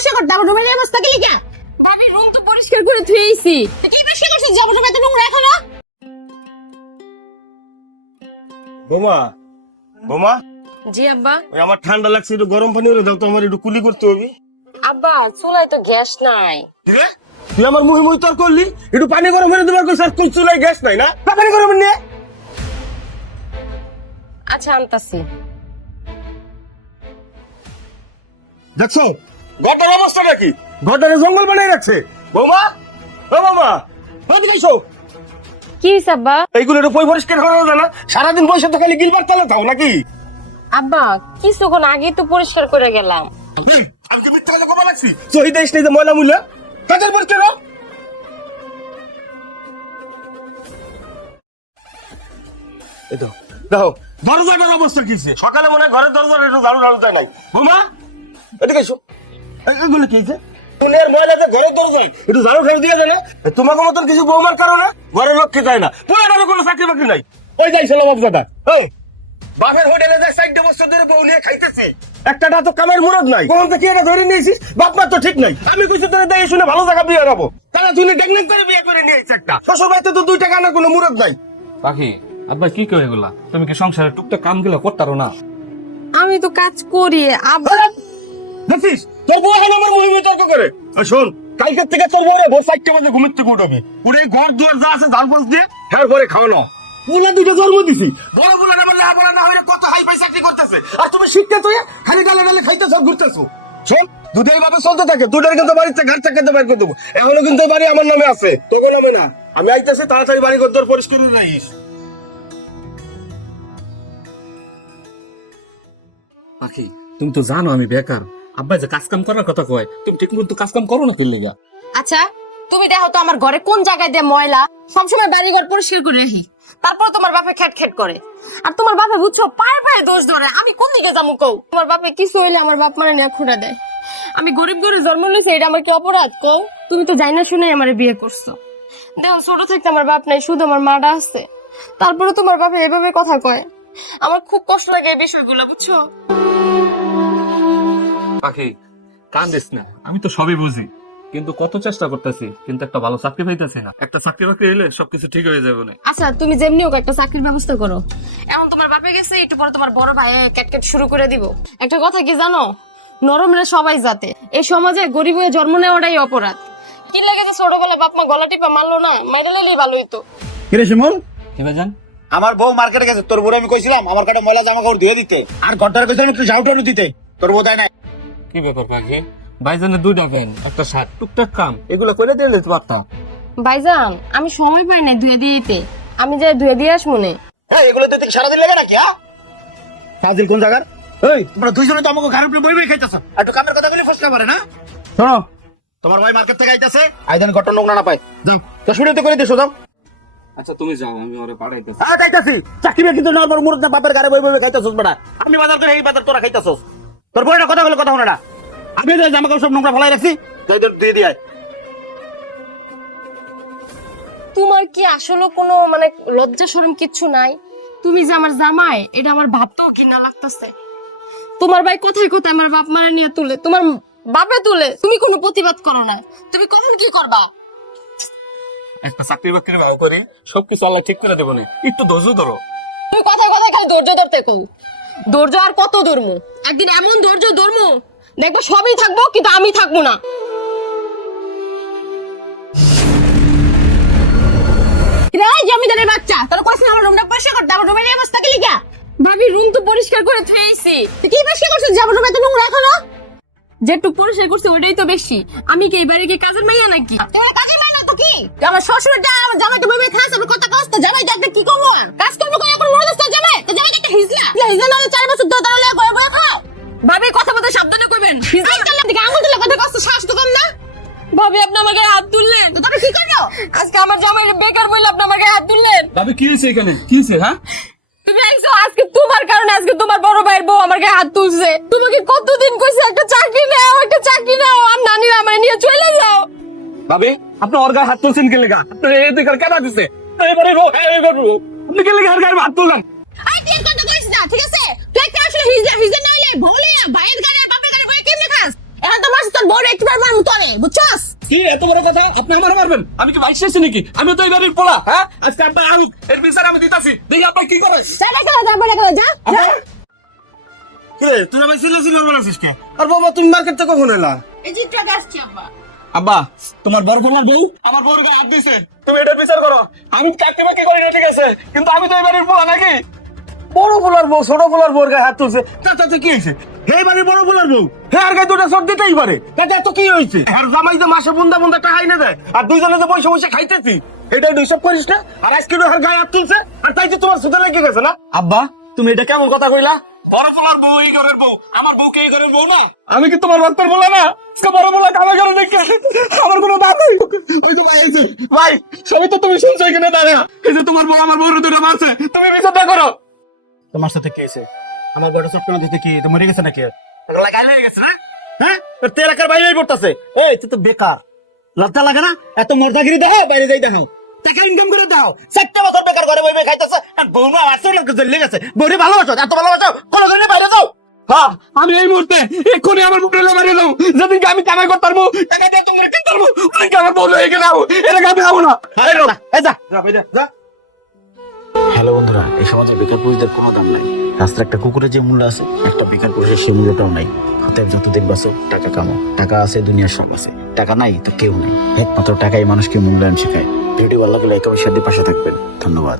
পরিষ্কার করতে আবার রুমের অবস্থা কি লিখা? ভাবি রুম তো পরিষ্কার করে ধুইছি। কি পরিষ্কার করছিস? যাবো এত নোংরা এখনো? বোমা বোমা জি আব্বা। ওই আমার ঠান্ডা লাগছে, একটু গরম পানি হলে দাও তো, আমার একটু কুলি করতে হবে। আব্বা চুলায় তো গ্যাস নাই। কি রে? তুই আমার মুহি মুহি তর করলি, একটু পানি গরম করে দেবার কই, স্যার চুলায় গ্যাস নাই না, পানি গরম নিয়ে। আচ্ছা আনতাছি। দেখছো ঘরটার অবস্থাটা কি? ঘরটারে জঙ্গল বানিয়ে রাখছে। বৌমা ও বৌমা, এদিকে এসো। কি হইছে আব্বা? এইগুলো একটু পরিষ্কার করা যায় না? সারাদিন বসে তো খালি গিলবার তালে থাও নাকি? আব্বা কিছুক্ষণ আগে তো পরিষ্কার করে গেলাম। আমি কি মিথ্যা কথা কবা লাগছি? সহি দেশ নেই যে ময়লা মুলা কাজের পরিষ্কার করো। এই দাও দাও, দরজাটার অবস্থা কি? সকালে মনে হয় ঘরের দরজাটা একটু ঝাড়ু ঝাড়ু যায় নাই। বৌমা এদিকে এসো। এগুলো কি হয়েছে? দুনিয়ার ময়লাতে ঘরের দরজায় একটু ঝাড়ু ঝাড়ু দিয়ে যায় না? তোমাকে মতন কিছু বৌমার কারণে ঘরের লক্ষ্যে যায় না। পুরাটারও কোনো চাকরি বাকরি নাই। ওই যাইছিল বাবজাদা, ওই বাপের হোটেলে যায় 4 বছর ধরে বউ নিয়ে খাইতেছি, একটা তো কামের মুরদ নাই। কোন থেকে এটা ধরে নিয়েছিস? বাপ মা তো ঠিক নাই। আমি কইছি তোরে দেই শুনে ভালো জায়গা বিয়ে হবো, তারা তুই ডেগনেক করে বিয়ে করে নিয়েছিস একটা। শ্বশুর বাড়িতে তো 2 টাকা আনার কোনো মুরদ নাই। পাখি আব্বা কি কই এগুলা? তুমি কি সংসারে টুকটাক কাম গুলো করতারো না? আমি তো কাজ করি আব্বা। দেখছিস তোর বউ এখন আমার মুহিমে তর্ক করে। আর শোন, কালকের থেকে তোর বউ রে ভোর 4টা বাজে ঘুমের থেকে উঠবি, উঠে ঘর দুয়ার যা আছে ঝাড়পোছ দিয়ে হ্যাঁ করে খাওয়ানো। বুলা 2টা জন্ম দিছি, বড় বুলা না বললে বলা না হইলে কত হাই ফাই চাকরি করতেছে, আর তুমি শিখতে তুই খালি ডালে ডালে খাইতেছ ঘুরতেছো। শোন, দুধের ভাবে চলতে থাকে, দুধের কিন্তু বাড়িতে ঘাট চাকাতে বাইর করে দেবো। এখনো কিন্তু বাড়ি আমার নামে আছে, তোর নামে না। আমি আইতেছি, তাড়াতাড়ি বাড়ি ঘর পরিষ্কার করে রাখিস। পাখি তুমি তো জানো আমি বেকার, আব্বা যে কাজ কাম করার কথা কয়, তুমি ঠিক মতো কাজ কাম করো না তোর লেগা। আচ্ছা তুমি দেখো তো আমার ঘরে কোন জায়গায় দিয়ে ময়লা। সবসময় বাড়ি ঘর পরিষ্কার করে রাখি, তারপর তোমার বাপে খেট খেট করে। আর তোমার বাপে বুঝছো পায়ে পায়ে দোষ ধরে। আমি কোন দিকে যাবো কও? তোমার বাপে কিছু হইলে আমার বাপ মানে নিয়ে খুঁড়া দেয়। আমি গরিব ঘরে জন্ম নিয়েছি, এটা আমার কি অপরাধ কও? তুমি তো জানি না শুনে আমার বিয়ে করছো। দেখো ছোট থেকে আমার বাপ নাই, শুধু আমার মাটা আছে। তারপরে তোমার বাপে এভাবে কথা কয়, আমার খুব কষ্ট লাগে এই বিষয়গুলো, বুঝছো? পাখি কান্দিস না, আমি তো সবই বুঝি, কিন্তু কত চেষ্টা করতেছি, কিন্তু একটা ভালো চাকরি পাইতেছি না। একটা চাকরি বাকরি হলে সবকিছু ঠিক হয়ে যাবে না। আচ্ছা তুমি যেমনি হোক একটা চাকরির ব্যবস্থা করো। এখন তোমার বাপে গেছে, একটু পরে তোমার বড় ভাই ক্যাটকেট শুরু করে দিব। একটা কথা কি জানো, নরমরা সবাই জাতে। এই সমাজে গরিব হয়ে জন্ম নেওয়াটাই অপরাধ। কি লাগে যে ছোটবেলা বাপ মা গলা টিপা মারলো না, মাইরা লেলেই ভালো হইতো। কিরে শিমুল, কি ভাইজান? আমার বউ মার্কেটে গেছে, তোর বউ আমি কইছিলাম আমার কাটা ময়লা জামা কাপড় ধুয়ে দিতে, আর ঘরটার কইছিলাম একটু ঝাড়ু টাড়ু দিতে, তোর বউ দেয় নাই। কি ব্যাপার পাখি? ভাইজানের 2টা প্যান্ট, একটা শার্ট, টুকটাক কাম এগুলো করে দিলে তো পারতাম। ভাইজান আমি সময় পাই নাই ধুয়ে দিতে, আমি যে ধুয়ে দিয়ে আস মনে। হ্যাঁ, এগুলো তো তুই সারাদিন লাগে নাকি? ফাজিল কোন জায়গার? এই তোমরা দুইজনে তো আমাকে ঘরের উপরে বই বই খাইতেছ, একটু কামের কথা বলে ফসকা পারে না? শোনো, তোমার ভাই মার্কেট থেকে আইতাছে, আইদেন ঘরটা নোংরা না পায়, যাও 10 মিনিটে করে দিছো, যাও। আচ্ছা তুমি যাও, আমি ওরে পাঠাইতেছি। হ্যাঁ যাইতাছি, চাকরি বাকরি তো না, তোর মুরদ না বাপের ঘরে বই বই খাইতেছস বেটা। আমি বাজার করে এই বাজার তোরা খাইতেছস, তোর বইটা কথা বলে কথা শোনা। আমি যে জামা কাপড় সব নোংরা ফেলাই রাখছি, যাই দিয়ে দিয়ে আয়। তোমার কি আসলে কোনো মানে লজ্জা শরম কিচ্ছু নাই? তুমি যে আমার জামাই, এটা আমার ভাবতেও ঘৃণা লাগতেছে। তোমার ভাই কোথায় কোথায় আমার বাপ মারা নিয়ে তুলে, তোমার বাপে তুলে, তুমি কোনো প্রতিবাদ করো না। তুমি কখন কি করবা? একটা চাকরি বাকরি ভালো করে সবকিছু আল্লাহ ঠিক করে দেবো না, একটু ধৈর্য ধরো। তুমি কথায় কথায় খালি ধৈর্য ধরতে কও। ধৈর্য আর কত ধরমু? একদিন এমন ধৈর্য ধরমু দেখবো সবই থাকবো, কিন্তু আমি থাকবো না। জমিদারের বাচ্চা তোর কইছ না আমার রুমটা পরিষ্কার করতে, আমার রুমের অবস্থা কি লিখা? ভাবি রুম তো পরিষ্কার করে থুইছি। কি পরিষ্কার করছিস? যাবো রুমে তো নোংরা এখনো। যেটুক পরিষ্কার করছি ওইটাই তো বেশি। আমি কি এবারে কি কাজের মাইয়া নাকি? তোমার কাজের মাইয়া না তো কি? আমার শ্বশুরটা আমার জামাইটা বইবে খাস, আমার কথা কষ্ট জামাই যাতে কি করব? কাজ করব কই এখন মরে যাচ্ছে জামাই? তো জামাই একটা হিজলা। হিজলা না 4 বছর ধরে তাহলে ঘরে বসে খাও। ভাবি কথা বলতে সাবধানে কইবেন। হিজলা চলে দিকে আঙুল দিলে কথা কষ্ট শ্বাস তো কম না। ভাবি আপনি আমার গায়ে হাত তুললেন, তো তবে কি করলো? আজকে আমার জামাই বেকার বইলে আপনি আমার গায়ে হাত তুললেন। ভাবি কি হয়েছে এখানে? কি হয়েছে? হ্যাঁ তুমি আইছো আজকে তোমার কারণে, আজকে তোমার বড় ভাইয়ের বউ আমার গায়ে হাত তুলছে। তোমাকে কতদিন কইছে একটা চাকরি নাও, একটা চাকরি নাও, আর নানিরা আমার নিয়ে চলে যাও। ভাবি আপনি ওর গায়ে হাত তুলছেন কে লেগা? আপনার এই দিকে কেন দিচ্ছে? এবারে রো এবারে রো, আপনি কে লেগা ওর গায়ে হাত তুললেন? আই তুই কথা কইছ না, ঠিক আছে? তুই একটা আসলে হিজা হিজা না হইলে ভুলিয়া ভাইয়ের গায়ে বাপের গায়ে বই কেমনে খাস? এখন তো মাস তোর বড় এত বড় কথা আপনি আমার মারবেন? আমি কি ভাই শেষ নাকি? আমি তো এই বাড়ির পোলা। হ্যাঁ, আজকে আপনার আহুক এর বিচার আমি দিতাছি। দেখি আপনি কি করেন। যা দেখো যা বলে গেল যা যা। কিরে তুই ভাই সিলে সিলে বলেছিস কে? আর বাবা তুমি মার্কেট থেকে কখন এলা? এই যে টাকা আসছে আব্বা। আব্বা, তোমার বড় পোলার বউ আমার বউর গায়ে হাত দিছে। তুমি এটা বিচার করো। আমি কাকে বাকি করি না, ঠিক আছে, কিন্তু আমি তো এই বাড়ির পোলা নাকি? বড় পোলার বউ ছোট পোলার বউর গায়ে হাত তুলছে, তাতে কি হয়েছে? হে বাড়ি বড় পোলার বউ, হে আর গায়ে দুটা চোট দিতেই পারে, তাতে এত কি হয়েছে? আর জামাই যে মাসে বুন্দা বুন্দা টাকাই না দেয়, আর দুইজনে যে বসে বসে খাইতেছি, এটা হিসাব করিস না? আর আজকে আর গায়ে হাত তুলছে, আর তাই তো তোমার সুদে লেগে গেছে না? আব্বা, তুমি এটা কেমন কথা কইলা? বড় পোলার বউ এই ঘরের বউ, আমার বউ কে এই ঘরের বউ না? আমি কি তোমার রক্তের বলা না? আজকে বড় পোলা কামে ঘরে দেখে আমার কোনো দাম নেই। ওই তো ভাই এসে, ভাই সবই তো তুমি শুনছো এখানে দাঁড়া। এই যে তোমার বউ আমার বউর দুটো মারছে, তুমি বিচারটা করো। তোমার সাথে কি হয়েছে? আমার বড় চটকানো দিতে কি তো মরে গেছে নাকি? লাগাই হয়ে গেছে না? হ্যাঁ, তোর তেল এলাকার বাইরেই পড়তেছে। এই তুই তো বেকার, লজ্জা লাগে না? এত মর্দাগিরি দেখাও, বাইরে যাই দেখাও, টাকা ইনকাম করে দাও। 4 বছর বেকার ঘরে বই বই খাইতেছে, আর বউ না আসলে জ্বলে গেছে। বউরে ভালোবাসো, এত ভালোবাসো, কোনো দিনে বাইরে যাও। হ্যাঁ, আমি এই মুহূর্তে এক্ষুনি আমার বুকটা মারিয়ে দাও। যেদিনকে আমি কামাই করতে পারবো, টাকা দিয়ে তোমাকে কিনতে পারবো, ওদিনকে আমার বউ হয়ে গেলে এটাকে আমি খাবো না। এই যা। যা বাইরে যা। হ্যালো বন্ধুরা, এই সমাজে বেকার পুরুষদের কোনো দাম নাই। রাস্তার একটা কুকুরের যে মূল্য আছে, একটা বেকার পুরুষের সেই মূল্যটাও নাই। অতএব যতদিন বাঁচো টাকা কামাও। টাকা আছে, দুনিয়ার সব আছে। টাকা নাই তো কেউ নাই। একমাত্র টাকাই মানুষকে মূল্যায়ন শেখায়। ভিডিও ভালো লাগলে লাইক এবং শেয়ার দিয়ে পাশে থাকবেন। ধন্যবাদ।